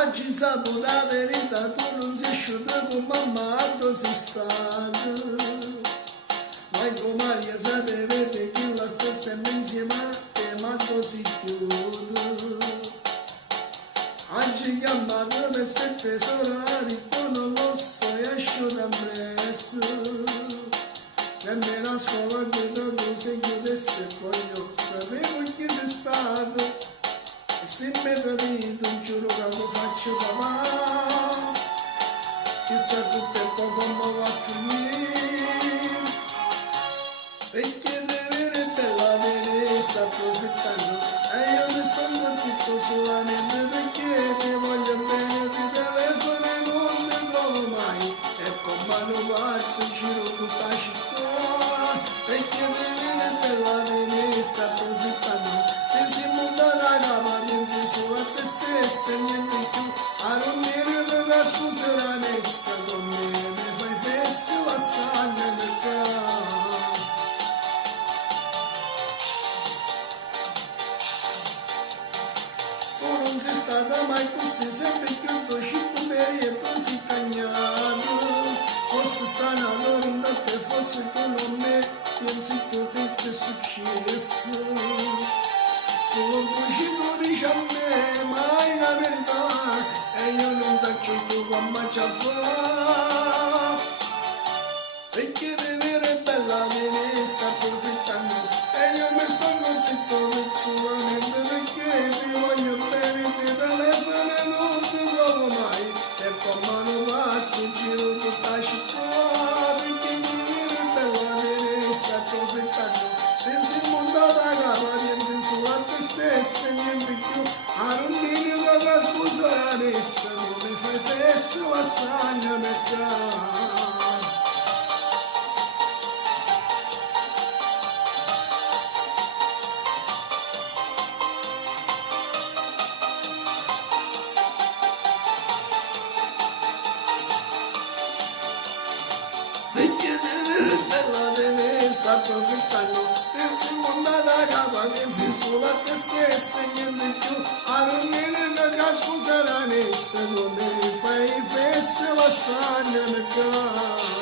Oggi sapo la verità, tu non sei asciutta come amato sei stato. Ma come sapete che la sto sempre insieme a te, ma così chiudo. Oggi chiamato per 7 solari, tu non lo so, è asciutta presto. Nemmeno a scuola vedo tu se chiudesse e poi io sapevo che sei stato. E se mi capito, giuro che lo faccio papà. Chissà tutto e poco come va a finire. Perché deve bella bene sta approfittando. E io mi sto zitto solamente perché ti voglio bene, ti telefono e non ti trovo mai. E con mano pazzo giro tutta la città. Perché deve bella bene sta approfittando. E si monta da capa, pensi solo a te stessa e niente più. A non dire che la scusa era messa con me, mi fai fesso la sangue nel capo. Non sei stata mai così, sempre più dolce come e tu sei cagnato. Forse strana non da te, forse tu non me pensi che ti è successo. Solo un pochino dici a me, mai la verità, e io non so che tu come ci fa. Perché vedere bella me sta approfittando, e io mi sto zitto solamente perché ti voglio bene, ti telefono e non ti trovo mai. E con mano pazzo giro tutta la città, perché vedere bella me sta approfittando. Pensi il mondo da capa, pensi solo a te stesso e niente più. A non dire che la scusa era messa, non mi fai fesso la sangue a metà. Perché deve bella te ne sta approfittando. Pensi in mondo da capa, pensi solo a te stesso e niente più. A non dire che la scusa era messa, non mi fai fesso la sangue nel capo.